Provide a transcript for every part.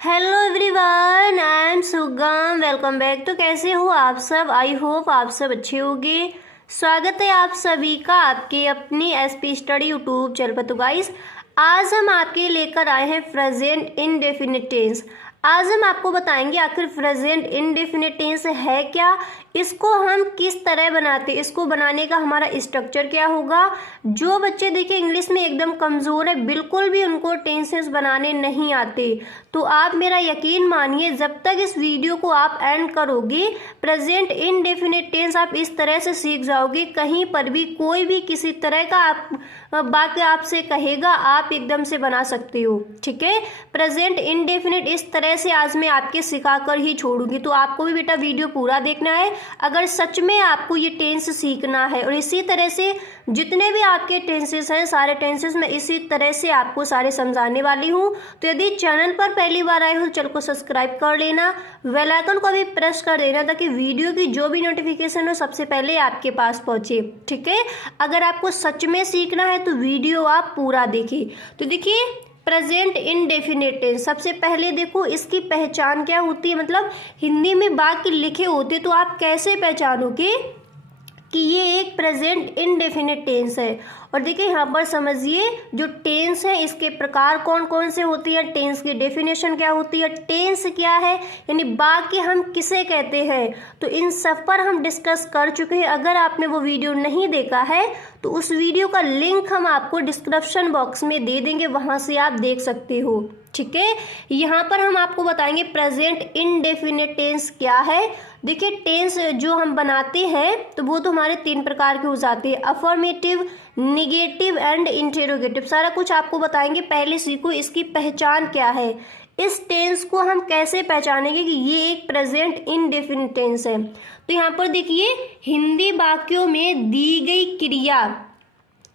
Hello everyone, I am सुगम। Welcome back. तो कैसे हो आप सब? आई होप आप सब अच्छे होंगे। स्वागत है आप सभी का आपके अपनी एसपी स्टडी यूट्यूब चैनल पर। तो गाइस, आज हम आपके लेकर आए हैं प्रेजेंट इंडेफिनिट टेंस। आज हम आपको बताएंगे आखिर प्रेजेंट इंडेफिनिट टेंस है क्या, इसको हम किस तरह बनाते, इसको बनाने का हमारा स्ट्रक्चर क्या होगा। जो बच्चे देखिए इंग्लिश में एकदम कमज़ोर है, बिल्कुल भी उनको टेंसेस बनाने नहीं आते, तो आप मेरा यकीन मानिए, जब तक इस वीडियो को आप एंड करोगे प्रेजेंट इंडेफिनिट टेंस आप इस तरह से सीख जाओगे, कहीं पर भी कोई भी किसी तरह का आप वाक्य आपसे कहेगा आप एकदम से बना सकते हो। ठीक है, प्रेजेंट इंडेफिनिट इस तरह से आज मैं आपके सिखा कर ही छोड़ूंगी। तो आपको भी बेटा वीडियो पूरा देखना है अगर सच में आपको ये टेंस सीखना है। और इसी तरह से जितने भी आपके टेंसेस हैं, सारे टेंसेस मैं इसी तरह से आपको सारे समझाने वाली हूँ। तो यदि चैनल पर पहली बार आए हो चैनल को सब्सक्राइब कर लेना, बेल आइकन को भी प्रेस कर देना, ताकि वीडियो की जो भी नोटिफिकेशन हो सबसे पहले आपके पास पहुँचे। ठीक है, अगर आपको सच में सीखना है तो वीडियो आप पूरा देखिए। तो देखिए प्रेजेंट इंडेफिनिट टेंस, सबसे पहले देखो इसकी पहचान क्या होती है, मतलब हिंदी में वाक्य लिखे होते तो आप कैसे पहचानोगे कि ये एक प्रेजेंट इंडेफिनिट टेंस है। और देखिए यहाँ पर समझिए जो टेंस है इसके प्रकार कौन कौन से होती है, टेंस की डेफिनेशन क्या होती है, टेंस क्या है, यानी वाक्य हम किसे कहते हैं, तो इन सब पर हम डिस्कस कर चुके हैं। अगर आपने वो वीडियो नहीं देखा है तो उस वीडियो का लिंक हम आपको डिस्क्रिप्शन बॉक्स में दे देंगे, वहां से आप देख सकते हो। ठीक है, यहाँ पर हम आपको बताएंगे प्रेजेंट इंडेफिनिट टेंस क्या है। देखिए टेंस जो हम बनाते हैं तो वो तो हमारे 3 प्रकार के हो जाते हैं, अफर्मेटिव, निगेटिव एंड इंटेरोगेटिव। सारा कुछ आपको बताएंगे। पहले सीखो इसकी पहचान क्या है, इस टेंस को हम कैसे पहचानेंगे कि ये एक प्रेजेंट इंडेफिनिट टेंस है। तो यहाँ पर देखिए हिंदी वाक्यों में दी गई क्रिया,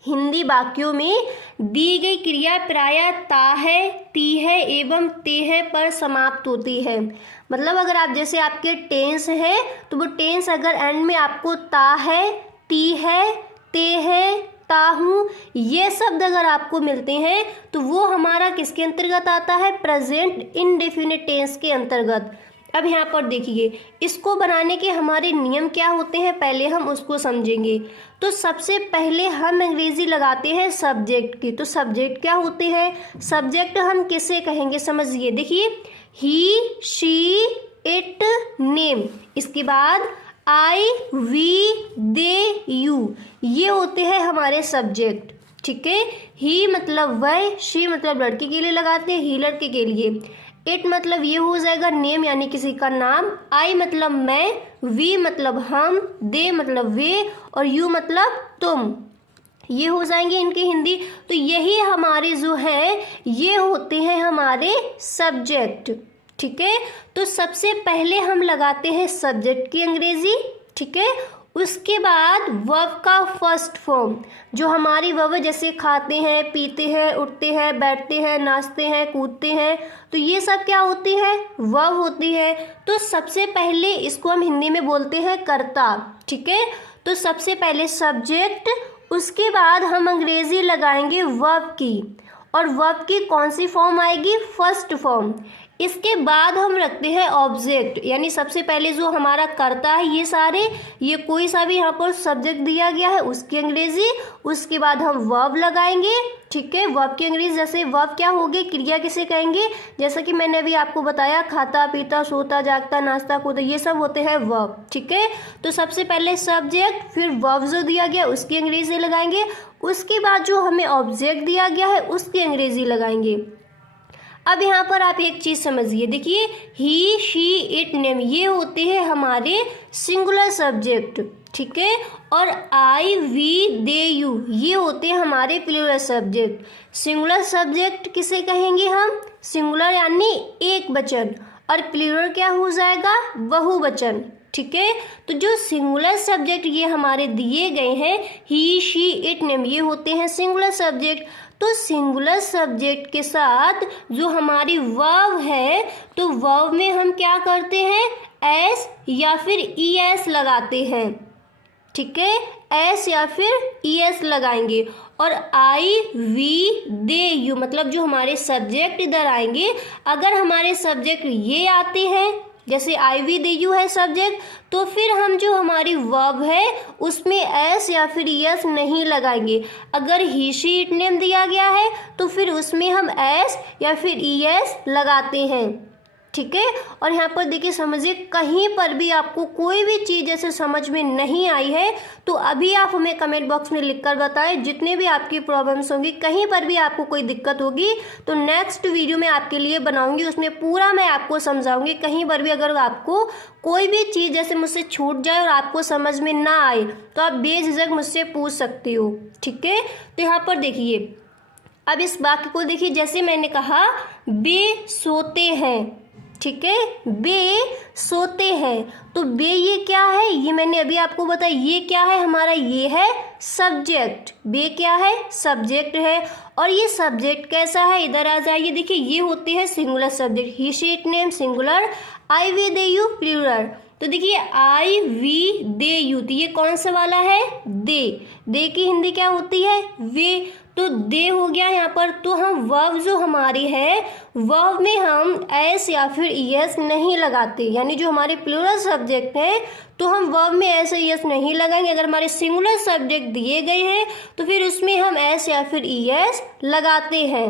हिंदी वाक्यों में दी गई क्रिया प्रायः ता है, ती है एवं ते है पर समाप्त होती है। मतलब अगर आप जैसे आपके टेंस है तो वो टेंस अगर एंड में आपको ता है, ती है, ते है, ता हूँ, ये शब्द अगर आपको मिलते हैं तो वो हमारा किसके अंतर्गत आता है, प्रेजेंट इंडेफिनिट टेंस के अंतर्गत। अब यहाँ पर देखिए इसको बनाने के हमारे नियम क्या होते हैं, पहले हम उसको समझेंगे। तो सबसे पहले हम अंग्रेजी लगाते हैं सब्जेक्ट की। तो सब्जेक्ट क्या होते हैं, सब्जेक्ट हम किसे कहेंगे समझिए। देखिए ही, शी, इट, नेम, इसके बाद आई, वी, दे, यू, ये होते हैं हमारे सब्जेक्ट। ठीक है, ही मतलब वह, शी मतलब लड़की के लिए लगाते हैं, ही लड़के के लिए, इट मतलब ये हो जाएगा नेम यानी किसी का नाम, आई मतलब मैं, वी मतलब हम, दे मतलब वे, और यू मतलब तुम, ये हो जाएंगे इनकी हिंदी। तो यही हमारे जो है ये होते हैं हमारे सब्जेक्ट। ठीक है, तो सबसे पहले हम लगाते हैं सब्जेक्ट की अंग्रेजी। ठीक है, उसके बाद वर्ब का फर्स्ट फॉर्म, जो हमारी वर्ब जैसे खाते हैं, पीते हैं, उठते हैं, बैठते हैं, नाचते हैं, कूदते हैं, तो ये सब क्या होती है, वर्ब होती है। तो सबसे पहले इसको हम हिंदी में बोलते हैं कर्ता। ठीक है, तो सबसे पहले सब्जेक्ट, उसके बाद हम अंग्रेजी लगाएंगे वर्ब की, और वर्ब की कौन सी फॉर्म आएगी, फर्स्ट फॉर्म। इसके बाद हम रखते हैं ऑब्जेक्ट, यानी सबसे पहले जो हमारा कर्ता है ये सारे, ये कोई सा भी यहाँ पर सब्जेक्ट दिया गया है उसकी अंग्रेजी, उसके बाद हम वर्ब लगाएंगे। ठीक है, वर्ब की अंग्रेजी, जैसे वर्ब क्या होगी, क्रिया किसे कहेंगे, जैसा कि मैंने अभी आपको बताया खाता, पीता, सोता, जागता, नाचता, कूदता, ये सब होते हैं वर्ब। ठीक है, तो सबसे पहले सब्जेक्ट, फिर वर्ब जो दिया गया उसकी अंग्रेजी लगाएंगे, उसके बाद जो हमें ऑब्जेक्ट दिया गया है उसकी अंग्रेजी लगाएंगे। अब यहाँ पर आप एक चीज समझिए, देखिए ही, शी, इट, नेम, ये होते हैं हमारे सिंगुलर सब्जेक्ट। ठीक है, और आई, वी, दे, यू, ये होते हैं हमारे प्लूरल सब्जेक्ट। सिंगुलर सब्जेक्ट किसे कहेंगे हम, सिंगुलर यानी एक वचन, और प्लूरल क्या हो जाएगा, बहुवचन। ठीक है, तो जो सिंगुलर सब्जेक्ट ये हमारे दिए गए हैं ही, शी, इट, नेम, ये होते हैं सिंगुलर सब्जेक्ट। तो सिंगुलर सब्जेक्ट के साथ जो हमारी वर्ब है, तो वर्ब में हम क्या करते हैं, एस या फिर ई एस लगाते हैं। ठीक है, एस या फिर ईएस लगाएंगे। और आई वी दे यू मतलब जो हमारे सब्जेक्ट इधर आएंगे, अगर हमारे सब्जेक्ट ये आते हैं जैसे आई वी दे यू है सब्जेक्ट, तो फिर हम जो हमारी वर्ब है उसमें एस या फिर ईएस नहीं लगाएंगे। अगर ही शी इट नेम दिया गया है तो फिर उसमें हम एस या फिर ईएस लगाते हैं, ठीक है। और यहाँ पर देखिए समझिए, कहीं पर भी आपको कोई भी चीज़ जैसे समझ में नहीं आई है तो अभी आप हमें कमेंट बॉक्स में लिखकर बताएं। जितने भी आपकी प्रॉब्लम्स होंगी, कहीं पर भी आपको कोई दिक्कत होगी तो नेक्स्ट वीडियो में आपके लिए बनाऊंगी, उसमें पूरा मैं आपको समझाऊंगी। कहीं पर भी अगर आपको कोई भी चीज़ जैसे मुझसे छूट जाए और आपको समझ में ना आए तो आप बेझिझक मुझसे पूछ सकते हो, ठीक है। तो यहाँ पर देखिए, अब इस वाक्य को देखिए, जैसे मैंने कहा बे सोते हैं, ठीक है, बे सोते हैं, तो बे ये क्या है, ये मैंने अभी आपको बताया, ये क्या है हमारा, ये है सब्जेक्ट। बे क्या है, सब्जेक्ट है। और ये सब्जेक्ट कैसा है, इधर आ जाइए, देखिए ये होते हैं singular subject. He she it name singular, I we they you plural. तो देखिए आई वी दे यू, तो ये कौन सा वाला है, दे की हिंदी क्या होती है, वे। तो दे हो गया यहाँ पर। तो हम वर्ब जो हमारी है, वर्ब में हम एस या फिर ईएस नहीं लगाते, यानी जो हमारे प्लूरल सब्जेक्ट है तो हम वर्ब में एस ईएस नहीं लगाएंगे। अगर हमारे सिंगुलर सब्जेक्ट दिए गए हैं तो फिर उसमें हम एस या फिर ईएस लगाते हैं।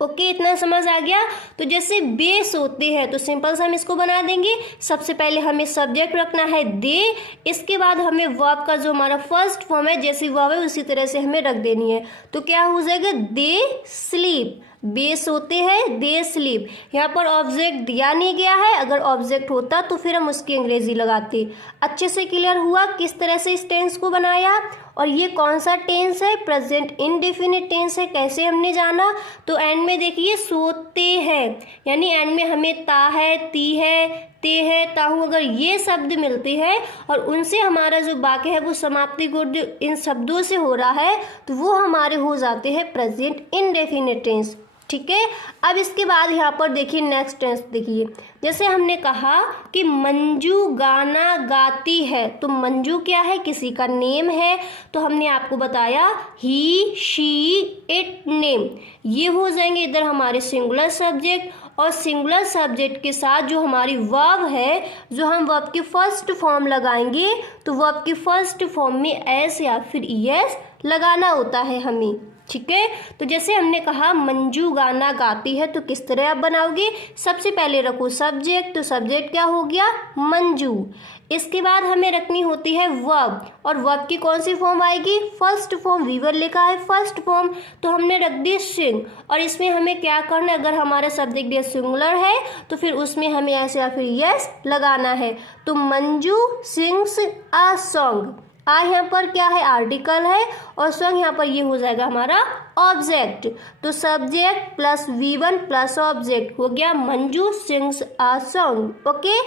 ओके, इतना समझ आ गया। तो जैसे बे सोते हैं तो सिंपल से हम इसको बना देंगे। सबसे पहले हमें सब्जेक्ट रखना है दे, इसके बाद हमें वर्ब का जो हमारा फर्स्ट फॉर्म है, जैसी वर्ब है उसी तरह से हमें रख देनी है। तो क्या हो जाएगा, दे स्लीप, बे सोते हैं, दे स्लीप। यहाँ पर ऑब्जेक्ट दिया नहीं गया है, अगर ऑब्जेक्ट होता तो फिर हम उसकी अंग्रेजी लगाते। अच्छे से क्लियर हुआ किस तरह से इस टेंस को बनाया। और ये कौन सा टेंस है, प्रेजेंट इंडेफिनिट टेंस है, कैसे हमने जाना। तो एंड में देखिए सोते हैं, यानी एंड में हमें ता है, ती है, ते है, ताहू, अगर ये शब्द मिलते हैं और उनसे हमारा जो वाक्य है वो समाप्ति गुण इन शब्दों से हो रहा है तो वो हमारे हो जाते हैं प्रेजेंट इंडेफिनिट टेंस, ठीक है। अब इसके बाद यहाँ पर देखिए नेक्स्ट टेंस देखिए, जैसे हमने कहा कि मंजू गाना गाती है, तो मंजू क्या है, किसी का नेम है। तो हमने आपको बताया ही शी इट नेम, ये हो जाएंगे इधर हमारे सिंगुलर सब्जेक्ट। और सिंगुलर सब्जेक्ट के साथ जो हमारी वर्ब है, जो हम वर्ब की फर्स्ट फॉर्म लगाएंगे, तो वर्ब की फर्स्ट फॉर्म में एस या फिर ईएस लगाना होता है हमें, ठीक है। तो जैसे हमने कहा मंजू गाना गाती है, तो किस तरह आप बनाओगे, सबसे पहले रखो सब्जेक्ट, तो सब्जेक्ट क्या हो गया, मंजू। इसके बाद हमें रखनी होती है वर्ब, और वर्ब की कौन सी फॉर्म आएगी, फर्स्ट फॉर्म, वीवर लिखा है फर्स्ट फॉर्म, तो हमने रख दी सिंग। और इसमें हमें क्या करना है, अगर हमारा सब्जेक्ट ये सिंगुलर है तो फिर उसमें हमें ऐसे या फिर यस लगाना है। तो मंजू सिंग्स अ सॉन्ग, आ यहाँ पर क्या है, आर्टिकल है, और सॉन्ग यहाँ पर ये हो जाएगा हमारा ऑब्जेक्ट। तो subject plus V1 plus object हो गया Manju sings a song, okay.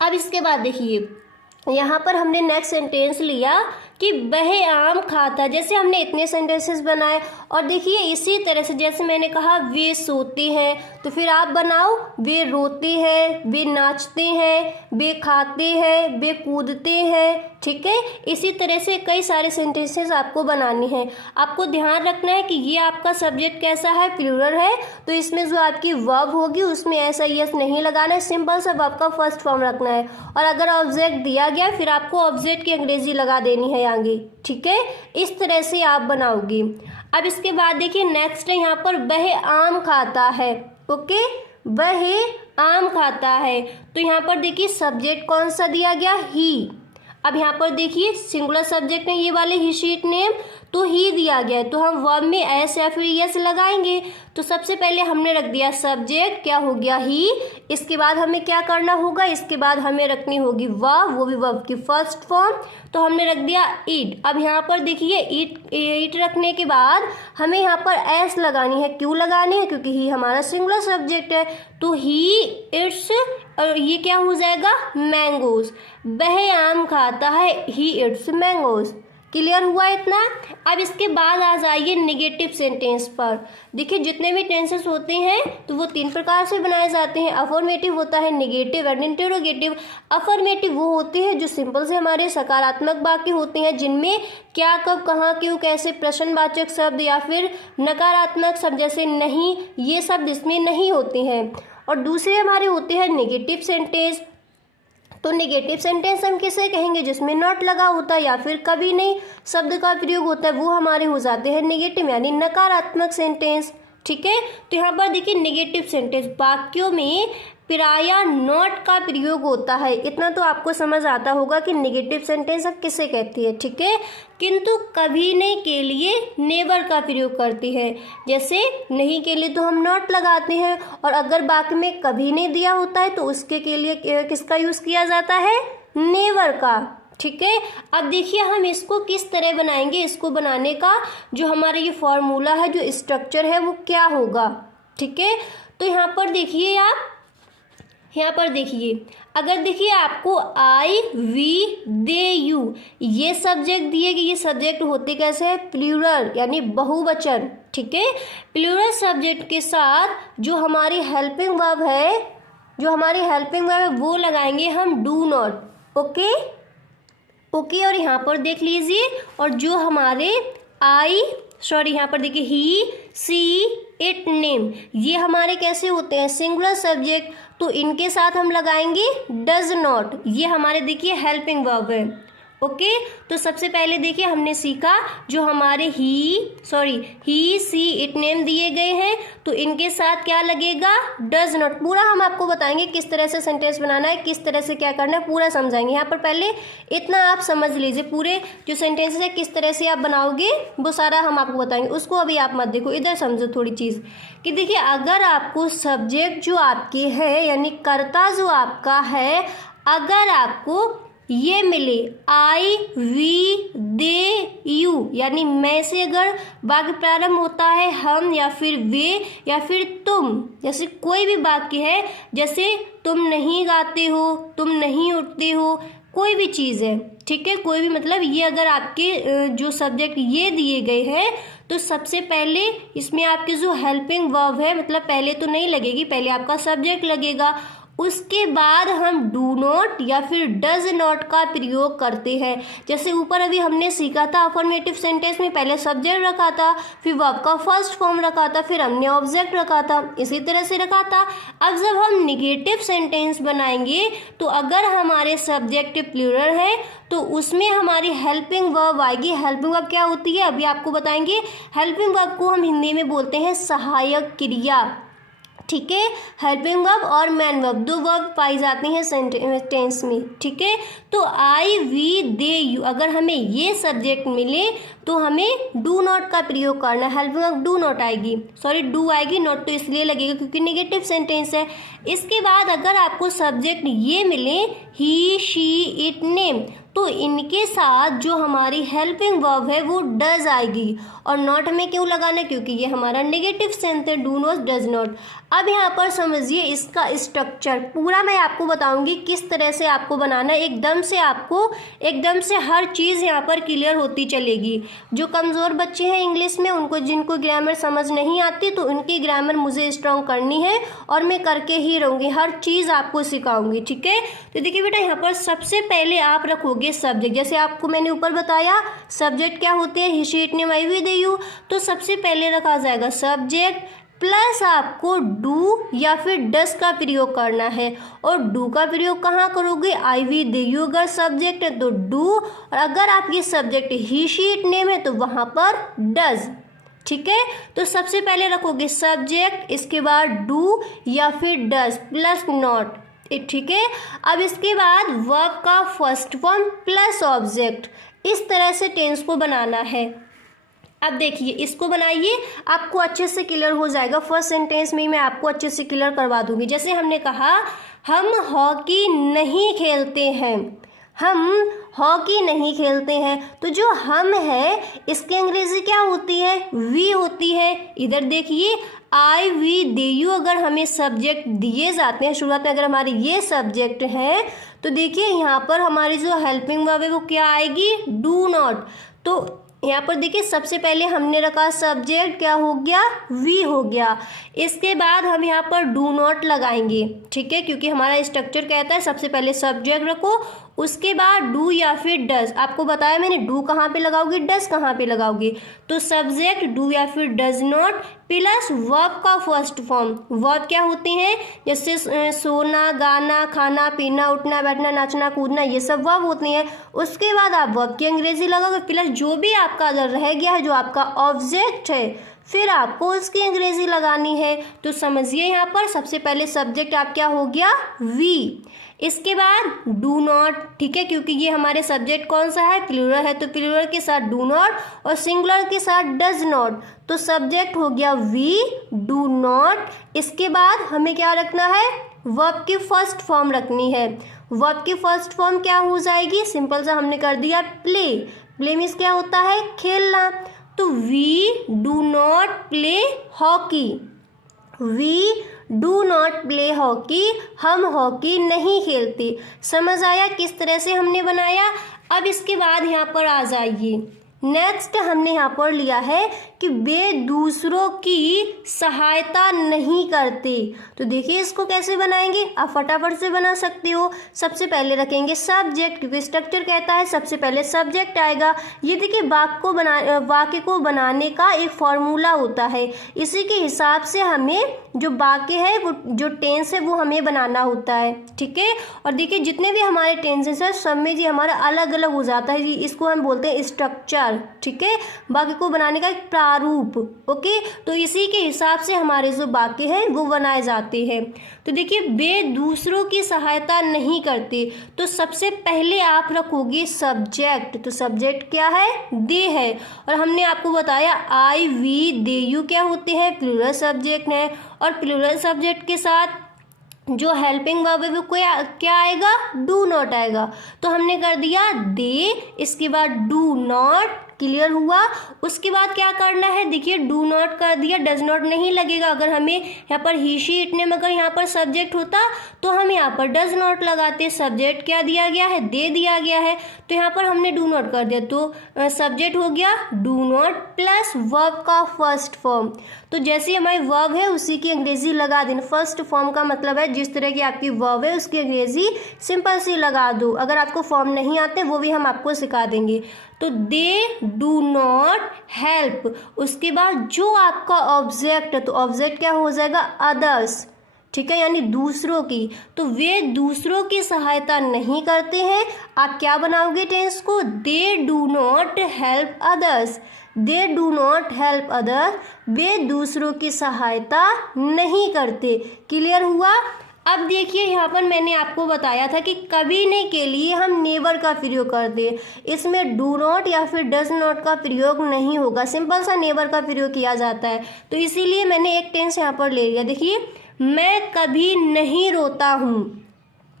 अब इसके बाद देखिए यहाँ पर हमने नेक्स्ट सेंटेंस लिया कि वह आम खाता, जैसे हमने इतने सेंटेंसेस बनाए। और देखिए इसी तरह से जैसे मैंने कहा वे सोते हैं, तो फिर आप बनाओ वे रोते हैं, वे नाचते हैं, वे खाते हैं, वे कूदते हैं, ठीक है। इसी तरह से कई सारे सेंटेंसेस आपको बनाने हैं। आपको ध्यान रखना है कि ये आपका सब्जेक्ट कैसा है, प्लूरल है, तो इसमें जो आपकी वर्ब होगी उसमें ऐसा यस नहीं लगाना है, सिंपल सा वर्ब का फर्स्ट फॉर्म रखना है। और अगर ऑब्जेक्ट दिया गया फिर आपको ऑब्जेक्ट की अंग्रेजी लगा देनी है आगे, ठीक है। इस तरह से आप बनाओगी। अब इसके बाद देखिए नेक्स्ट है यहाँ पर वह आम खाता है, ओके, वह आम खाता है। तो यहाँ पर देखिए सब्जेक्ट कौन सा दिया गया, ही। अब यहाँ पर देखिए सिंगुलर सब्जेक्ट है ये वाले ही शी इट नेम, तो ही दिया गया है, तो हम वर्ब में एस या फिर यस लगाएंगे। तो सबसे पहले हमने रख दिया सब्जेक्ट, क्या हो गया ही। इसके बाद हमें क्या करना होगा, इसके बाद हमें रखनी होगी वर्ब, वो भी वर्ब की फर्स्ट फॉर्म, तो हमने रख दिया ईट। अब यहाँ पर देखिए ईट रखने के बाद हमें यहाँ पर एस लगानी है। क्यों लगानी है, क्योंकि ही हमारा सिंगुलर सब्जेक्ट है। तो ही इट्स, और ये क्या हो जाएगा, मैंगोज। वह आम खाता है, ही इट्स मैंगोज, क्लियर हुआ इतना। अब इसके बाद आ जाइए नेगेटिव सेंटेंस पर। देखिए जितने भी टेंसेस होते हैं तो वो 3 प्रकार से बनाए जाते हैं। अफर्मेटिव होता है, नेगेटिव एंड इंटरोगेटिव। अफर्मेटिव वो होते हैं जो सिंपल से हमारे सकारात्मक वाक्य होते हैं, जिनमें क्या, कब, कहाँ, क्यों, कैसे, प्रश्नवाचक शब्द या फिर नकारात्मक शब्द जैसे नहीं, ये शब्द इसमें नहीं होते हैं। और दूसरे हमारे होते हैं नेगेटिव सेंटेंस। तो नेगेटिव सेंटेंस हम किसे कहेंगे? जिसमें नॉट लगा होता है या फिर कभी नहीं शब्द का प्रयोग होता है, वो हमारे हो जाते हैं नेगेटिव यानी नकारात्मक सेंटेंस। ठीक है, तो यहाँ पर देखिए नेगेटिव सेंटेंस वाक्यों में प्रायः नॉट का प्रयोग होता है। इतना तो आपको समझ आता होगा कि नेगेटिव सेंटेंस अब किसे कहती है। ठीक है, किंतु कभी नहीं के लिए नेवर का प्रयोग करती है। जैसे नहीं के लिए तो हम नॉट लगाते हैं, और अगर वाक्य में कभी नहीं दिया होता है तो उसके के लिए किसका यूज किया जाता है? नेवर का। ठीक है, अब देखिए हम इसको किस तरह बनाएंगे। इसको बनाने का जो हमारा ये फॉर्मूला है, जो स्ट्रक्चर है, वो क्या होगा। ठीक है, तो यहाँ पर देखिए आप, यहाँ पर देखिए, अगर देखिए आपको आई, वी, दे, यू ये सब्जेक्ट दिए गए, ये सब्जेक्ट होते कैसे हैं? प्लूरल यानी बहुवचन। ठीक है, प्लूरल सब्जेक्ट के साथ जो हमारी हेल्पिंग वर्ब है, वो लगाएंगे हम डू नॉट। ओके, और यहाँ पर देख लीजिए, और जो हमारे यहाँ पर देखिए ही, सी, इट, नेम, ये हमारे कैसे होते हैं? सिंगुलर सब्जेक्ट, तो इनके साथ हम लगाएंगे डज नॉट। ये हमारे देखिए हेल्पिंग वर्ब है। ओके, तो सबसे पहले देखिए हमने सीखा जो हमारे ही, सी, इट, नेम दिए गए हैं, तो इनके साथ क्या लगेगा? Does not. पूरा हम आपको बताएंगे किस तरह से सेंटेंस बनाना है, किस तरह से क्या करना है, पूरा समझाएंगे। यहाँ पर पहले इतना आप समझ लीजिए, पूरे जो सेंटेंसेस है किस तरह से आप बनाओगे वो सारा हम आपको बताएंगे। उसको अभी आप मत देखो, इधर समझो थोड़ी चीज़ कि देखिए अगर आपको सब्जेक्ट जो आपके है यानी कर्ता जो आपका है, अगर आपको ये मिले आई, वी, दे, यू यानी मैं से अगर वाक्य प्रारंभ होता है हम या फिर वे या फिर तुम, जैसे कोई भी वाक्य है, जैसे तुम नहीं गाते हो, तुम नहीं उठते हो, कोई भी चीज़ है। ठीक है, कोई भी मतलब ये अगर आपके जो सब्जेक्ट ये दिए गए हैं, तो सबसे पहले इसमें आपके जो हेल्पिंग वर्ब है, मतलब पहले तो नहीं लगेगी, पहले आपका सब्जेक्ट लगेगा। उसके बाद हम डू नॉट या फिर डज नॉट का प्रयोग करते हैं। जैसे ऊपर अभी हमने सीखा था, अफर्मेटिव सेंटेंस में पहले सब्जेक्ट रखा था, फिर वर्ब का फर्स्ट फॉर्म रखा था, फिर हमने ऑब्जेक्ट रखा था, इसी तरह से रखा था। अब जब हम निगेटिव सेंटेंस बनाएंगे तो अगर हमारे सब्जेक्ट प्लूरल है तो उसमें हमारी हेल्पिंग वर्ब आएगी। हेल्पिंग वर्ब क्या होती है अभी आपको बताएंगे। हेल्पिंग वर्ब को हम हिंदी में बोलते हैं सहायक क्रिया। ठीक है, हेल्पिंग वर्ब और मैन वर्ब, दो वर्ब पाई जाती हैं सेंटेंस में। ठीक है, तो आई, वी, दे, यू अगर हमें ये सब्जेक्ट मिले तो हमें डू नॉट का प्रयोग करना है। हेल्पिंग वर्ब डू नॉट आएगी, डू आएगी, नॉट तो इसलिए लगेगा क्योंकि नेगेटिव सेंटेंस है। इसके बाद अगर आपको सब्जेक्ट ये मिले ही, शी, इट, नेम, तो इनके साथ जो हमारी हेल्पिंग वर्ब है वो डज आएगी। और नॉट हमें क्यों लगाना है? क्योंकि ये हमारा नेगेटिव सेंस है, डू नॉट, डज नॉट। अब यहाँ पर समझिए इसका स्ट्रक्चर पूरा मैं आपको बताऊंगी किस तरह से आपको बनाना है। एकदम से हर चीज़ यहाँ पर क्लियर होती चलेगी। जो कमज़ोर बच्चे हैं इंग्लिश में, उनको जिनको ग्रामर समझ नहीं आती, तो उनकी ग्रामर मुझे स्ट्रॉन्ग करनी है और मैं करके ही रहूँगी, हर चीज़ आपको सिखाऊंगी। ठीक है, तो देखिए बेटा यहाँ पर सबसे पहले आप रखोगे सब्जेक्ट। जैसे आपको मैंने ऊपर बताया सब्जेक्ट क्या होते हैं, he, she, it, name, I, we, they, you, तो सबसे पहले रखा जाएगा सब्जेक्ट प्लस आपको डू या फिर डस का प्रयोग करना है। और डू का प्रयोग कहाँ करोगे? आई, वी, दे, यू अगर सब्जेक्ट है तो डू, और अगर आपकी subject he, she, it, name है तो वहाँ पर डज। ठीक है, तो सबसे पहले रखोगे सब्जेक्ट, इसके बाद डू या फिर डज प्लस नॉट। ठीक है, अब इसके बाद वर्ब का फर्स्ट फॉर्म प्लस ऑब्जेक्ट, इस तरह से टेंस को बनाना है। अब देखिए इसको बनाइए, आपको अच्छे से क्लियर हो जाएगा। फर्स्ट सेंटेंस में ही मैं आपको अच्छे से क्लियर करवा दूंगी। जैसे हमने कहा हम हॉकी नहीं खेलते हैं, हम हॉकी नहीं खेलते हैं, तो जो हम है इसके अंग्रेजी क्या होती है? वी होती है। इधर देखिए आई, वी, दे, यू अगर हमें सब्जेक्ट दिए जाते हैं, शुरुआत में अगर हमारे ये सब्जेक्ट हैं, तो देखिए यहाँ पर हमारी जो हेल्पिंग वर्ब है वो क्या आएगी? Do not. तो यहाँ पर देखिए सबसे पहले हमने रखा सब्जेक्ट, क्या हो गया, वी हो गया। इसके बाद हम यहाँ पर डू नॉट लगाएंगे, ठीक है, क्योंकि हमारा स्ट्रक्चर कहता है सबसे पहले सब्जेक्ट रखो, उसके बाद डू या फिर डज। आपको बताया मैंने डू कहाँ पे लगाओगे, डज कहाँ पे लगाओगे। तो सब्जेक्ट डू या फिर डज नॉट प्लस वर्ब का फर्स्ट फॉर्म। वर्ब क्या होते हैं, जैसे सोना, गाना, खाना, पीना, उठना, बैठना, नाचना, कूदना, ये सब वर्ब होते हैं। उसके बाद आप वर्ब की अंग्रेजी लगाओगे प्लस जो भी आपका अगर रह गया है, जो आपका ऑब्जेक्ट है, फिर आपको उसकी अंग्रेजी लगानी है। तो समझिए यहाँ पर सबसे पहले सब्जेक्ट आप क्या हो गया, वी। इसके बाद डू नॉट, ठीक है, क्योंकि ये हमारे सब्जेक्ट कौन सा है, प्लूरल है, तो प्लूरल के साथ डू नॉट और सिंगुलर के साथ डज नॉट। तो सब्जेक्ट हो गया वी, डू नॉट। इसके बाद हमें क्या रखना है, वर्ब की फर्स्ट फॉर्म रखनी है। वर्ब की फर्स्ट फॉर्म क्या हो जाएगी, सिंपल सा हमने कर दिया प्ले। प्ले मीन्स क्या होता है, खेलना। तो we do not play hockey, we do not play hockey, हम हॉकी नहीं खेलते। समझ आया किस तरह से हमने बनाया। अब इसके बाद यहाँ पर आ जाइए, नेक्स्ट हमने यहाँ पर लिया है कि वे दूसरों की सहायता नहीं करते। तो देखिए इसको कैसे बनाएंगे, आप फटाफट से बना सकते हो। सबसे पहले रखेंगे सब्जेक्ट, क्योंकि स्ट्रक्चर कहता है सबसे पहले सब्जेक्ट आएगा। ये देखिए वाक्य को बनाने का एक फॉर्मूला होता है, इसी के हिसाब से हमें जो वाक्य है, वो जो टेंस है, वो हमें बनाना होता है, ठीक है। और देखिए जितने भी हमारे टेंसेस हैं सब में जी हमारा अलग अलग हो जाता है, इसको हम बोलते हैं स्ट्रक्चर, ठीक है, वाक्य को बनाने का एक प्रारूप। ओके, तो इसी के हिसाब से हमारे जो वाक्य हैं वो बनाए जाते हैं। तो देखिए वे दूसरों की सहायता नहीं करते, तो सबसे पहले आप रखोगे सब्जेक्ट। तो सब्जेक्ट क्या है, दे है, और हमने आपको बताया आई, वी, दे, यू क्या होते हैं, प्लूरल सब्जेक्ट है। और प्लूरल सब्जेक्ट के साथ जो हेल्पिंग वर्ब है वो क्या आएगा, डू नॉट आएगा। तो हमने कर दिया दे, इसके बाद डू नॉट, क्लियर हुआ। उसके बाद क्या करना है, देखिए डू नॉट कर दिया, डज नॉट नहीं लगेगा। अगर हमें यहाँ पर ही, शी, इट, नेम अगर यहाँ पर सब्जेक्ट होता तो हम यहाँ पर डज नॉट लगाते। सब्जेक्ट क्या दिया गया है, दे दिया गया है, तो यहाँ पर हमने डू नॉट कर दिया। तो सब्जेक्ट हो गया डू नॉट प्लस वर्ब का फर्स्ट फॉर्म। तो जैसे हमारी वर्ब है उसी की अंग्रेजी लगा देना। फर्स्ट फॉर्म का मतलब है जिस तरह की आपकी वर्ब है उसकी अंग्रेजी सिंपल सी लगा दो। अगर आपको फॉर्म नहीं आते वो भी हम आपको सिखा देंगे। तो दे डू नॉट हेल्प, उसके बाद जो आपका ऑब्जेक्ट है, तो ऑब्जेक्ट क्या हो जाएगा, अदर्स, ठीक है, यानी दूसरों की। तो वे दूसरों की सहायता नहीं करते हैं। आप क्या बनाओगे टेंस को, they do not help others, they do not help others, वे दूसरों की सहायता नहीं करते। क्लियर हुआ। अब देखिए यहाँ पर मैंने आपको बताया था कि कभी नहीं के लिए हम नेवर का प्रयोग करते हैं, इसमें डू नॉट या फिर डज नॉट का प्रयोग नहीं होगा, सिंपल सा नेवर का प्रयोग किया जाता है। तो इसीलिए मैंने एक टेंस यहाँ पर ले लिया। देखिए मैं कभी नहीं रोता हूँ,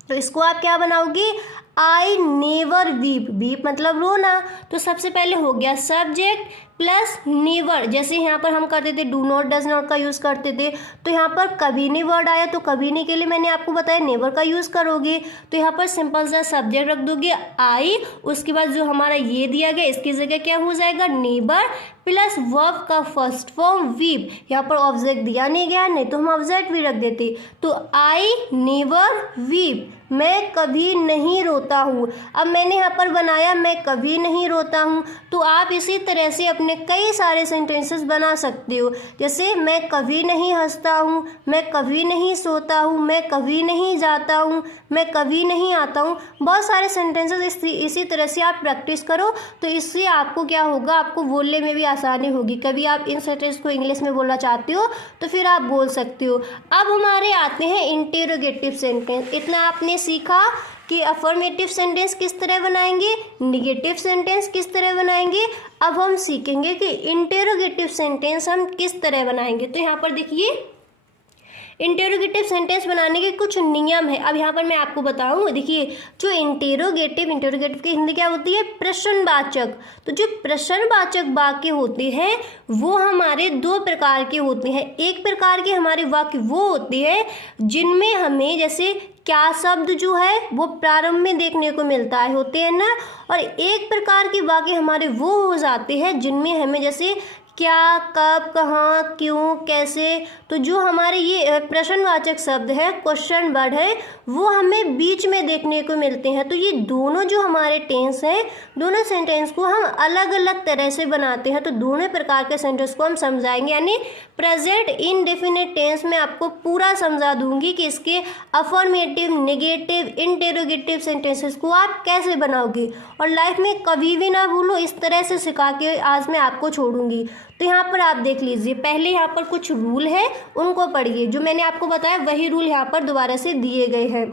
तो इसको आप क्या बनाओगे, आई नेवर वीप, वीप मतलब रोना। तो सबसे पहले हो गया सब्जेक्ट प्लस नेवर, जैसे यहाँ पर हम करते थे डू नॉट डज नॉट का यूज़ करते थे, तो यहाँ पर कभी नहीं वर्ड आया तो कभी नहीं के लिए मैंने आपको बताया नेवर का यूज़ करोगे। तो यहाँ पर सिंपल सा सब्जेक्ट रख दोगे आई, उसके बाद जो हमारा ये दिया गया इसकी जगह क्या हो जाएगा, नेबर प्लस वर्ब का फर्स्ट फॉर्म वीप। यहाँ पर ऑब्जेक्ट दिया नहीं गया, नहीं तो हम ऑब्जेक्ट भी रख देते। तो आई नेवर वीप, मैं कभी नहीं रोता हूँ। अब मैंने यहाँ पर बनाया मैं कभी नहीं रोता हूँ, तो आप इसी तरह से अपने कई सारे सेंटेंसेस बना सकते हो। जैसे मैं कभी नहीं हंसता हूँ, मैं कभी नहीं सोता हूँ, मैं कभी नहीं जाता हूँ, मैं कभी नहीं आता हूँ। बहुत सारे सेंटेंसेस इसी तरह से आप प्रैक्टिस करो, तो इससे आपको क्या होगा, आपको बोलने में भी आसानी होगी। कभी आप इन सेंटेंस को इंग्लिश में बोलना चाहते हो तो फिर आप बोल सकते हो। अब हमारे आते हैं इंटेरोगेटिव सेंटेंस। इतना आपने सीखा कि अफर्मेटिव सेंटेंस किस तरह बनाएंगे, निगेटिव सेंटेंस किस तरह बनाएंगे। अब हम सीखेंगे कि इंटेरोगेटिव सेंटेंस हम किस तरह बनाएंगे। तो यहाँ पर देखिए इंटेरोगेटिव सेंटेंस बनाने के कुछ नियम है। अब यहाँ पर मैं आपको बताऊँ, देखिए जो इंटेरोगेटिव की हिंदी क्या होती है, प्रश्नवाचक। तो जो प्रश्नवाचक वाक्य होते हैं वो हमारे दो प्रकार के होते हैं। एक प्रकार के हमारे वाक्य वो होते हैं जिनमें हमें जैसे क्या शब्द जो है वो प्रारंभ में देखने को मिलता है, होते हैं ना। और एक प्रकार के वाक्य हमारे वो हो जाते हैं जिनमें हमें जैसे क्या, कब, कहाँ, क्यों, कैसे, तो जो हमारे ये प्रश्नवाचक शब्द है, क्वेश्चन वर्ड है, वो हमें बीच में देखने को मिलते हैं। तो ये दोनों जो हमारे टेंस हैं, दोनों सेंटेंस को हम अलग अलग तरह से बनाते हैं। तो दोनों प्रकार के सेंटेंस को हम समझाएंगे, यानी प्रेजेंट इंडेफिनिट टेंस में आपको पूरा समझा दूंगी कि इसके अफर्मेटिव, नेगेटिव, इंटेरोगेटिव सेंटेंसेस को आप कैसे बनाओगे और लाइफ में कभी भी ना भूलो। इस तरह से सिखा के आज मैं आपको छोड़ूंगी। तो यहाँ पर आप देख लीजिए, पहले यहाँ पर कुछ रूल है उनको पढ़िए। जो मैंने आपको बताया वही रूल यहाँ पर दोबारा से दिए गए हैं।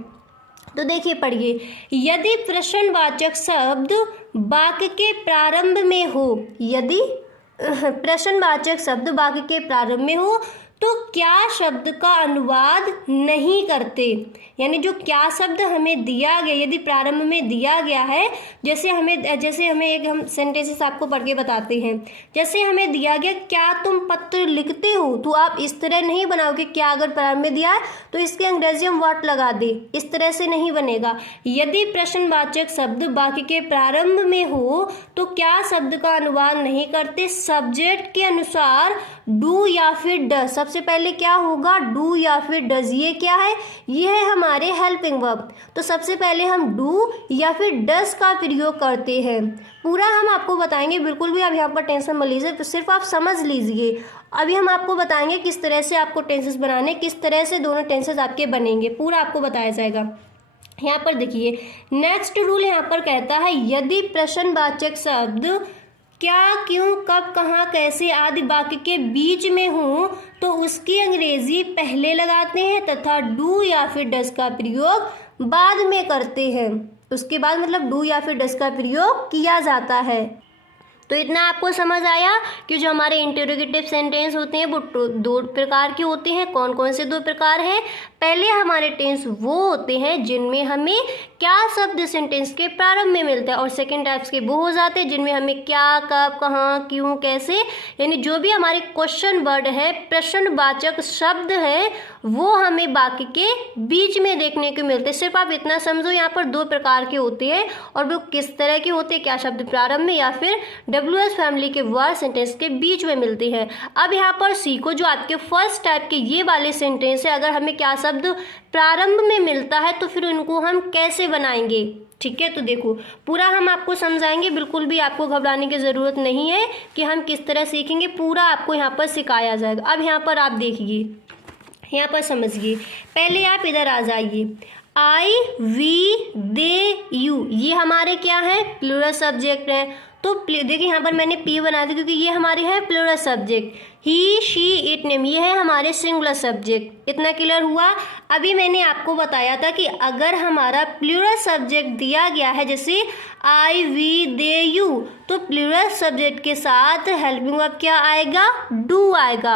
तो देखिए, पढ़िए। यदि प्रश्नवाचक शब्द वाक्य के प्रारंभ में हो, यदि प्रश्नवाचक शब्द वाक्य के प्रारंभ में हो तो क्या शब्द का अनुवाद नहीं करते, यानी जो क्या शब्द हमें दिया गया, यदि प्रारंभ में दिया गया है, जैसे हमें हम सेंटेंसेस आपको पढ़ के बताते हैं। जैसे हमें दिया गया क्या तुम पत्र लिखते हो, तो आप इस तरह नहीं बनाओगे। क्या अगर प्रारंभ में दिया है तो इसके अंग्रेजी हम व्हाट लगा दे, इस तरह से नहीं बनेगा। यदि प्रश्नवाचक शब्द वाक्य के प्रारंभ में हो तो क्या शब्द का अनुवाद नहीं करते, सब्जेक्ट के अनुसार डू या फिर डज। सबसे पहले क्या होगा, डू या फिर डज। ये क्या है, ये है हमारे हेल्पिंग वर्ब। तो सबसे पहले हम डू या फिर डज का प्रयोग करते हैं। पूरा हम आपको बताएंगे, बिल्कुल भी आप यहाँ पर टेंशन मत लीजिए, तो सिर्फ आप समझ लीजिए। अभी हम आपको बताएंगे किस तरह से आपको टेंसेस बनाने, किस तरह से दोनों टेंसेस आपके बनेंगे, पूरा आपको बताया जाएगा। यहाँ पर देखिए, नेक्स्ट रूल यहाँ पर कहता है यदि प्रश्नवाचक शब्द क्या, क्यों, कब, कहाँ, कैसे आदि वाक्य के बीच में हो तो उसकी अंग्रेजी पहले लगाते हैं तथा डू या फिर डज का प्रयोग बाद में करते हैं। उसके बाद मतलब डू या फिर डज का प्रयोग किया जाता है। तो इतना आपको समझ आया कि जो हमारे इंटेरोगेटिव सेंटेंस होते हैं वो दो प्रकार के होते हैं। कौन कौन से दो प्रकार हैं? पहले हमारे टेंस वो होते हैं जिनमें हमें क्या शब्द सेंटेंस के प्रारंभ में मिलता है, और सेकंड टाइप्स के वो हो जाते हैं जिनमें हमें क्या, कब, कहाँ, क्यों, कैसे, यानी जो भी हमारे क्वेश्चन वर्ड है, प्रश्नवाचक शब्द है, वो हमें वाक्य के बीच में देखने को मिलते हैं। सिर्फ आप इतना समझो, यहाँ पर दो प्रकार के होते हैं और वो किस तरह के होते हैं, क्या शब्द प्रारंभ में या फिर WH फैमिली के वर्ड सेंटेंस के बीच में मिलते हैं। अब यहाँ पर सीखो, जो आपके फर्स्ट टाइप के ये वाले सेंटेंस है, अगर हमें क्या शब्द प्रारंभ में मिलता है तो फिर उनको हम कैसे बनाएंगे, ठीक है। तो देखो, पूरा हम आपको समझाएंगे, बिल्कुल भी आपको घबराने की ज़रूरत नहीं है कि हम किस तरह सीखेंगे, पूरा आपको यहाँ पर सिखाया जाएगा। अब यहाँ पर आप देखिए, यहाँ पर समझिए। पहले आप इधर आ जाइए। आई, वी, दे, यू, ये हमारे क्या है, प्लूरल सब्जेक्ट हैं। तो देखिए यहाँ पर मैंने पी बना दी क्योंकि ये हमारे हैं plural subject. He, she, it, name, ये है हमारे सिंगुलर सब्जेक्ट। इतना क्लियर हुआ? अभी मैंने आपको बताया था कि अगर हमारा प्लूरल सब्जेक्ट दिया गया है, जैसे आई, वी, दे, यू, तो प्लूरल सब्जेक्ट के साथ हेल्पिंग वर्ब क्या आएगा, डू आएगा।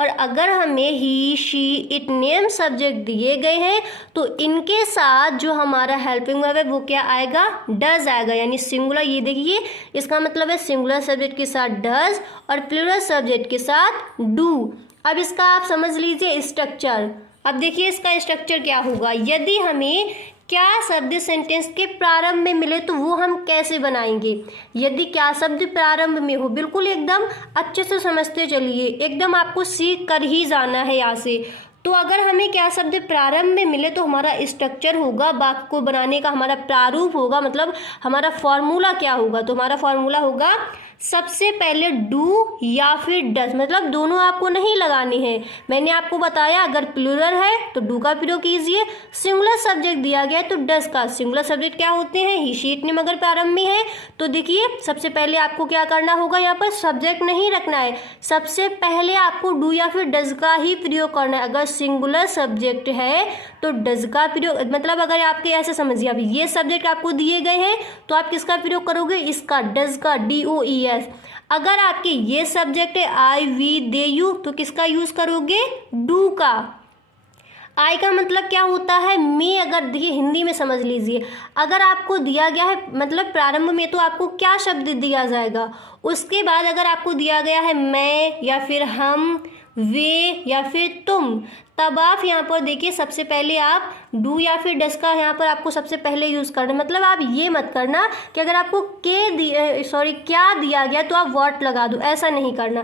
और अगर हमें ही, शी, इट, नेम सब्जेक्ट दिए गए हैं तो इनके साथ जो हमारा हेल्पिंग वर्ब है वो क्या आएगा, डज आएगा, यानी सिंगुलर। ये देखिए, इसका मतलब है सिंगुलर सब्जेक्ट के साथ डज और प्लूरल सब्जेक्ट के साथ डू। अब इसका आप समझ लीजिए स्ट्रक्चर। अब देखिए इसका स्ट्रक्चर क्या होगा। यदि हमें क्या शब्द सेंटेंस के प्रारंभ में मिले तो वो हम कैसे बनाएंगे। यदि क्या शब्द प्रारंभ में हो, बिल्कुल एकदम अच्छे से समझते चलिए, एकदम आपको सीख कर ही जाना है यहाँ से। तो अगर हमें क्या शब्द प्रारंभ में मिले तो हमारा स्ट्रक्चर होगा, वाक्य को बनाने का हमारा प्रारूप होगा, मतलब हमारा फॉर्मूला क्या होगा। तो हमारा फॉर्मूला होगा सबसे पहले डू या फिर डज, मतलब दोनों आपको नहीं लगाने हैं। मैंने आपको बताया अगर प्लूरल है तो डू का प्रयोग कीजिए, सिंगुलर सब्जेक्ट दिया गया है तो डज का। सिंगुलर सब्जेक्ट क्या होते हैं, ही, शी, इट, नेम अगर प्रारंभ में है तो देखिए सबसे पहले आपको क्या करना होगा, यहाँ पर सब्जेक्ट नहीं रखना है, सबसे पहले आपको डू या फिर डज का ही प्रयोग करना है। अगर सिंगुलर सब्जेक्ट है तो डज का प्रयोग, मतलब अगर आपके ऐसे समझिए, अब ये सब्जेक्ट आपको दिए गए हैं तो आप किसका प्रयोग करोगे, इसका, डज का, DOES। अगर आपके ये सब्जेक्ट है आई, वी, दे, यू, तो किसका यूज करोगे, डू का। आई का मतलब क्या होता है, मैं। अगर देखिए हिंदी में समझ लीजिए, अगर आपको दिया गया है मतलब प्रारंभ में, तो आपको क्या शब्द दिया जाएगा। उसके बाद अगर आपको दिया गया है मैं या फिर हम, वे या फिर तुम, तब आप यहाँ पर देखिए सबसे पहले आप डू या फिर डस का यहाँ पर आपको सबसे पहले यूज़ करना। मतलब आप ये मत करना कि अगर आपको क्या दिया गया तो आप व्हाट लगा दो, ऐसा नहीं करना।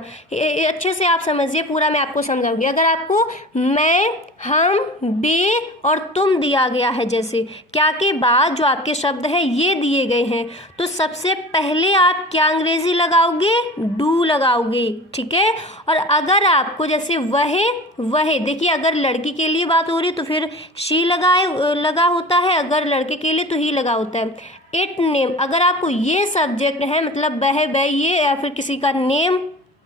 अच्छे से आप समझिए, पूरा मैं आपको समझाऊंगी। अगर आपको मैं, हम, बे और तुम दिया गया है, जैसे क्या के बाद जो आपके शब्द हैं ये दिए गए हैं, तो सबसे पहले आप क्या अंग्रेजी लगाओगे, डू लगाओगे, ठीक है। और अगर आपको जैसे वह देखिए, अगर लड़की के लिए बात हो रही है तो फिर शी लगा होता है, अगर लड़के के लिए तो ही लगा होता है। इट नेम, अगर आपको ये सब्जेक्ट है मतलब वह ये या फिर किसी का नेम,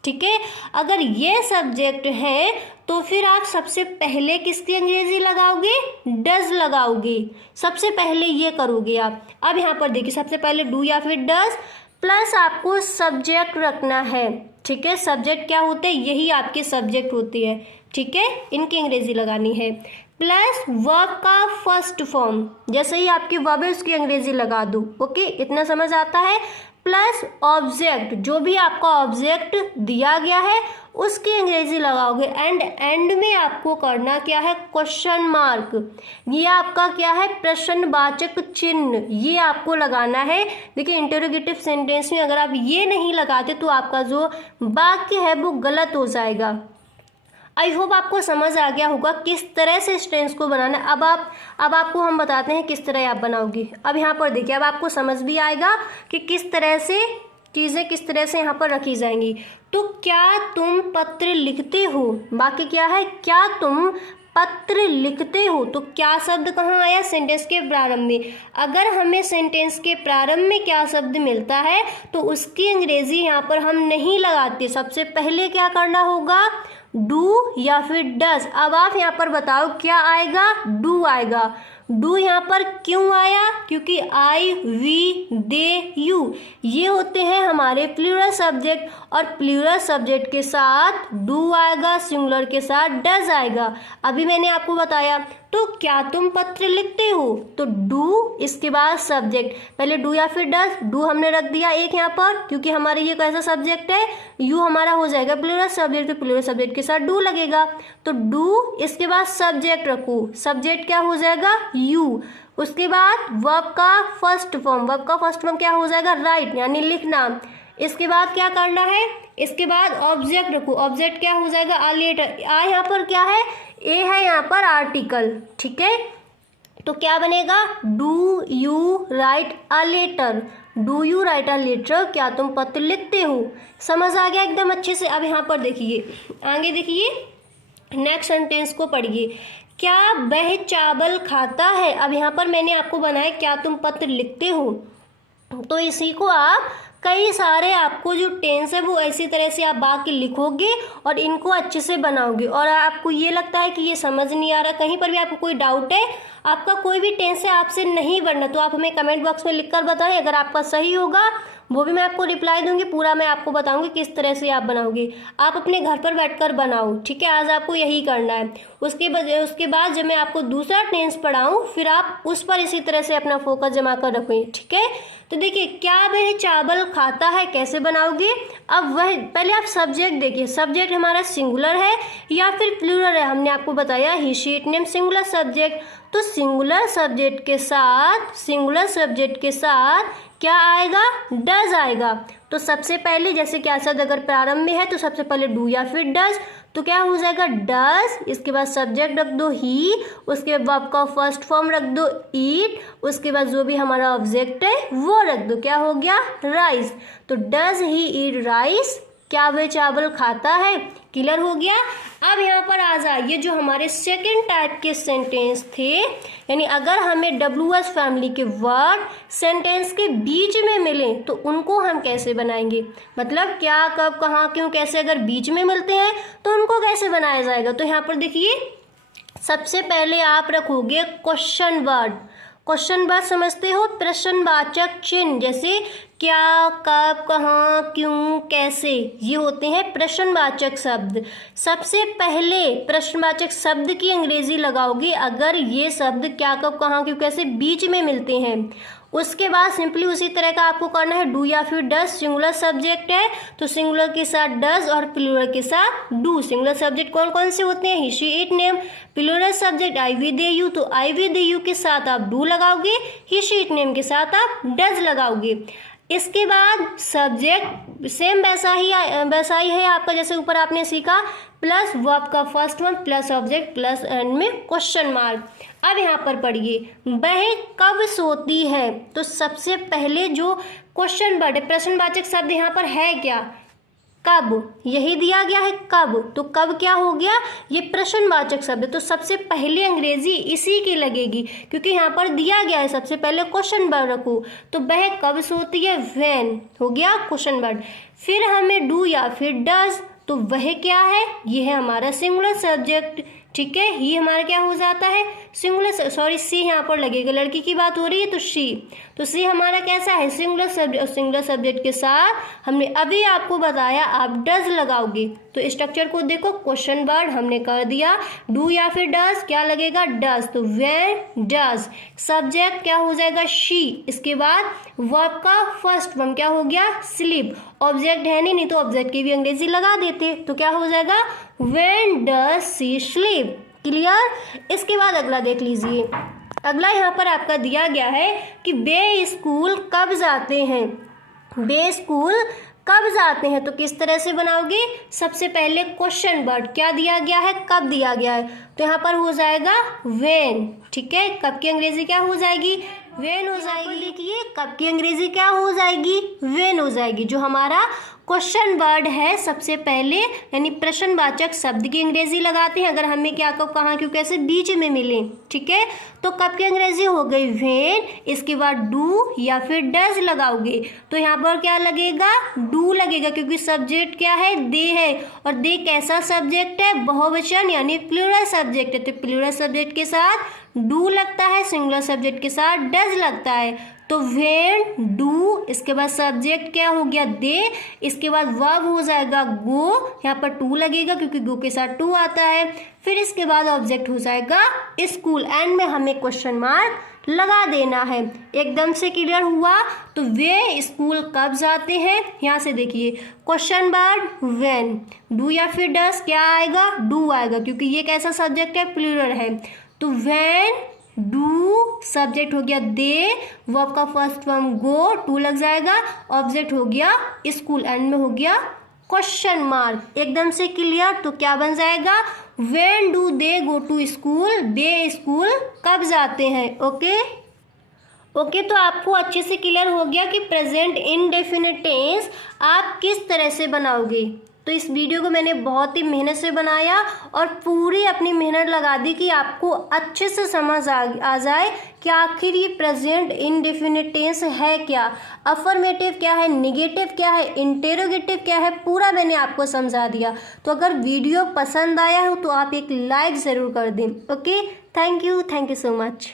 ठीक है, अगर ये सब्जेक्ट है तो फिर आप सबसे पहले किसकी अंग्रेजी लगाओगे, डज लगाओगे, सबसे पहले ये करोगे आप। अब यहाँ पर देखिए सबसे पहले डू या फिर डज, प्लस आपको सब्जेक्ट रखना है, ठीक है। सब्जेक्ट क्या होते हैं, यही आपके सब्जेक्ट होते हैं, ठीक है, इनकी अंग्रेजी लगानी है। प्लस वर्ब का फर्स्ट फॉर्म, जैसे ही आपकी वर्ब है उसकी अंग्रेजी लगा दो, ओके, इतना समझ आता है। प्लस ऑब्जेक्ट, जो भी आपका ऑब्जेक्ट दिया गया है उसकी अंग्रेजी लगाओगे। एंड में आपको करना क्या है, क्वेश्चन मार्क, ये आपका क्या है, प्रश्नवाचक चिन्ह, ये आपको लगाना है। देखिए इंटरोगेटिव सेंटेंस में अगर आप ये नहीं लगाते तो आपका जो वाक्य है वो गलत हो जाएगा। आई होप आपको समझ आ गया होगा किस तरह से इस टेंस को बनाना है। अब आपको हम बताते हैं किस तरह आप बनाओगी। अब यहाँ पर देखिए, अब आपको समझ भी आएगा कि किस तरह से चीज़ें किस तरह से यहाँ पर रखी जाएंगी। तो क्या तुम पत्र लिखते हो, बाकी क्या है, क्या तुम पत्र लिखते हो, तो क्या शब्द कहाँ आया, सेंटेंस के प्रारंभ में। अगर हमें सेंटेंस के प्रारंभ में क्या शब्द मिलता है तो उसकी अंग्रेजी यहाँ पर हम नहीं लगाते, सबसे पहले क्या करना होगा, डू या फिर डज। अब आप यहाँ पर बताओ क्या आएगा, डू आएगा। डू यहाँ पर क्यों आया, क्योंकि आई, वी, दे, यू ये होते हैं हमारे प्लूरल सब्जेक्ट, और प्लूरल सब्जेक्ट के साथ डू आएगा, सिंगुलर के साथ डज आएगा। अभी मैंने आपको बताया, तो क्या तुम पत्र लिखते हो, तो डू, इसके बाद सब्जेक्ट, पहले डू या फिर डज, डू हमने रख दिया एक यहाँ पर क्योंकि हमारे ये कैसा सब्जेक्ट है, यू हमारा हो जाएगा प्लूरल सब्जेक्ट, तो प्लूरल सब्जेक्ट के साथ डू लगेगा। तो डू, इसके बाद सब्जेक्ट रखो, सब्जेक्ट क्या हो जाएगा, यू। उसके बाद वर्ब का फर्स्ट फॉर्म, वर्ब का फर्स्ट फॉर्म क्या हो जाएगा, राइट, यानी लिखना। इसके बाद क्या करना है, इसके बाद ऑब्जेक्ट रखो, ऑब्जेक्ट क्या हो जाएगा, आ लेटर। आ यहाँ पर क्या है, ए है यहाँ पर आर्टिकल, ठीक है। तो क्या बनेगा, do you write a letter, do you write a letter, क्या तुम पत्र लिखते हो। समझ आ गया एकदम अच्छे से। अब यहाँ पर देखिए, आगे देखिए, नेक्स्ट सेंटेंस को पढ़िए, क्या वह चावल खाता है। अब यहाँ पर मैंने आपको बनाया क्या तुम पत्र लिखते हो, तो इसी को आप कई सारे आपको जो टेंस है वो ऐसी तरह से आप वाक्य लिखोगे और इनको अच्छे से बनाओगे। और आपको ये लगता है कि ये समझ नहीं आ रहा, कहीं पर भी आपको कोई डाउट है, आपका कोई भी टेंस है आपसे नहीं बनना, तो आप हमें कमेंट बॉक्स में लिखकर बताएं। अगर आपका सही होगा वो भी मैं आपको रिप्लाई दूंगी, पूरा मैं आपको बताऊंगी किस तरह से आप बनाओगे। आप अपने घर पर बैठकर बनाओ, ठीक है, आज आपको यही करना है। उसके बाद जब मैं आपको दूसरा टेंस पढ़ाऊं फिर आप उस पर इसी तरह से अपना फोकस जमा कर रखेंगे, ठीक है। तो देखिए, क्या वह चावल खाता है, कैसे बनाओगे। अब वह, पहले आप सब्जेक्ट देखिए, सब्जेक्ट हमारा सिंगुलर है या फिर प्लूरल है, हमने आपको बताया he, she, it, name, singular subject. तो सिंगुलर सब्जेक्ट के साथ क्या आएगा, डज आएगा। तो सबसे पहले जैसे क्या शब्द अगर प्रारंभ में है तो सबसे पहले डू या फिर डज, तो क्या हो जाएगा, डज। इसके बाद सब्जेक्ट रख दो ही, उसके बाद वर्ब का फर्स्ट फॉर्म रख दो ईट, उसके बाद जो भी हमारा ऑब्जेक्ट है वो रख दो, क्या हो गया, राइस। तो डज ही ईट राइस, क्या वह चावल खाता है, क्लियर हो गया। अब यहाँ पर आ जाइए, जो हमारे सेकंड टाइप के सेंटेंस थे, यानी अगर हमें WH फैमिली के वर्ड सेंटेंस के बीच में मिले तो उनको हम कैसे बनाएंगे, मतलब क्या, कब, कहाँ, क्यों, कैसे, अगर बीच में मिलते हैं तो उनको कैसे बनाया जाएगा। तो यहाँ पर देखिए, सबसे पहले आप रखोगे क्वेश्चन वर्ड, क्वेश्चन वर्ड समझते हो, प्रश्नवाचक चिन्ह जैसे क्या, कब, कहाँ, क्यों, कैसे, ये होते हैं प्रश्नवाचक शब्द। सबसे पहले प्रश्नवाचक शब्द की अंग्रेजी लगाओगे अगर ये शब्द क्या, कब, कहाँ, क्यों, कैसे बीच में मिलते हैं। उसके बाद सिंपली उसी तरह का आपको करना है, डू या फिर डज। सिंगुलर सब्जेक्ट है तो सिंगुलर के साथ डज और प्लूरल के साथ डू। सिंगुलर सब्जेक्ट कौन कौन से होते हैं, he, she, it, name. Plural subject I, we, they, you, तो आई, वी, दे, यू के साथ आप डू लगाओगे, ही, शी, इट, नेम के साथ आप डज लगाओगे। इसके बाद सब्जेक्ट सेम वैसा ही है आपका जैसे ऊपर आपने सीखा, प्लस वर्ब का first one plus object plus and में क्वेश्चन मार्क। अब यहाँ पर पढ़िए, वह कब सोती है, तो सबसे पहले जो क्वेश्चन वर्ड है, प्रश्नवाचक शब्द यहाँ पर है क्या, कब, यही दिया गया है कब, तो कब क्या हो गया, ये प्रश्नवाचक शब्द है, तो सबसे पहले अंग्रेजी इसी की लगेगी क्योंकि यहाँ पर दिया गया है। सबसे पहले क्वेश्चन वर्ड रखो, तो वह कब सोती है, व्हेन हो गया क्वेश्चन वर्ड। फिर हमें डू या फिर डज, तो वह क्या है, ये है हमारा सिंगुलर सब्जेक्ट, ठीक है, ही हमारा क्या हो जाता है सिंगुलर, सॉरी सी यहाँ पर लगेगा, लड़की की बात हो रही है तो शी, तो सी हमारा कैसा है सिंगुलर सब्जेक्ट, और सिंगुलर सब्जेक्ट के साथ हमने अभी आपको बताया आप डज लगाओगे। तो स्ट्रक्चर को देखो, क्वेश्चन वर्ड हमने कर दिया, डू या फिर डज, क्या लगेगा डज, तो व्हेन डज। सब्जेक्ट क्या हो जाएगा शी, इसके बाद वर्ब का फर्स्ट वर्ब क्या हो गया स्लीप, ऑब्जेक्ट है नहीं तो ऑब्जेक्ट की भी अंग्रेजी लगा देते, तो क्या हो जाएगा when does she sleep. Clear. इसके बाद अगला देख लीजिए, अगला यहाँ पर आपका दिया गया है कि वे स्कूल कब जाते हैं, वे स्कूल कब जाते हैं, तो किस तरह से बनाओगे, सबसे पहले क्वेश्चन वर्ड क्या दिया गया है, कब दिया गया है, तो यहाँ पर हो जाएगा व्हेन, ठीक है, कब की अंग्रेजी क्या हो जाएगी व्हेन हो जाएगी। देखिए कब की अंग्रेजी क्या हो जाएगी व्हेन हो जाएगी। जो हमारा क्वेश्चन वर्ड है सबसे पहले यानी प्रश्नवाचक शब्द की अंग्रेजी लगाते हैं अगर हमें क्या, कब, कहाँ, क्यों, कैसे बीच में मिले, ठीक है, तो कब की अंग्रेजी हो गई व्हेन। इसके बाद डू या फिर डज लगाओगे तो यहाँ पर क्या लगेगा डू लगेगा क्योंकि सब्जेक्ट क्या है दे है, और दे कैसा सब्जेक्ट है बहुवचन यानी प्लूरल सब्जेक्ट है, तो प्लूरल सब्जेक्ट के साथ डू लगता है, सिंगुलर सब्जेक्ट के साथ डज लगता है, तो व्हेन डू। इसके बाद सब्जेक्ट क्या हो गया दे, इसके बाद वर्ब हो जाएगा गो, यहाँ पर टू लगेगा क्योंकि गो के साथ टू आता है, फिर इसके बाद ऑब्जेक्ट हो जाएगा स्कूल, एंड में हमें क्वेश्चन मार्क लगा देना है। एकदम से क्लियर हुआ। तो वे स्कूल कब जाते हैं, यहाँ से देखिए क्वेश्चन वर्ड व्हेन, डू या फिर डज क्या आएगा डू आएगा क्योंकि ये कैसा सब्जेक्ट है प्लूरल है, तो व्हेन डू सब्जेक्ट हो गया दे, वर्ब का फर्स्ट फॉर्म गो, टू लग जाएगा, ऑब्जेक्ट हो गया स्कूल, एंड में हो गया क्वेश्चन मार्क। एकदम से क्लियर। तो क्या बन जाएगा when do they go to school, they school कब जाते हैं। ओके तो आपको अच्छे से क्लियर हो गया कि प्रेजेंट इंडेफिनिट टेंस आप किस तरह से बनाओगे। तो इस वीडियो को मैंने बहुत ही मेहनत से बनाया और पूरी अपनी मेहनत लगा दी कि आपको अच्छे से समझ आ जाए कि आखिर ये प्रेजेंट इंडेफिनिट टेंस है क्या, अफर्मेटिव क्या है, नेगेटिव क्या है, इंटेरोगेटिव क्या है, पूरा मैंने आपको समझा दिया। तो अगर वीडियो पसंद आया हो तो आप एक लाइक ज़रूर कर दें। Okay, thank you so much.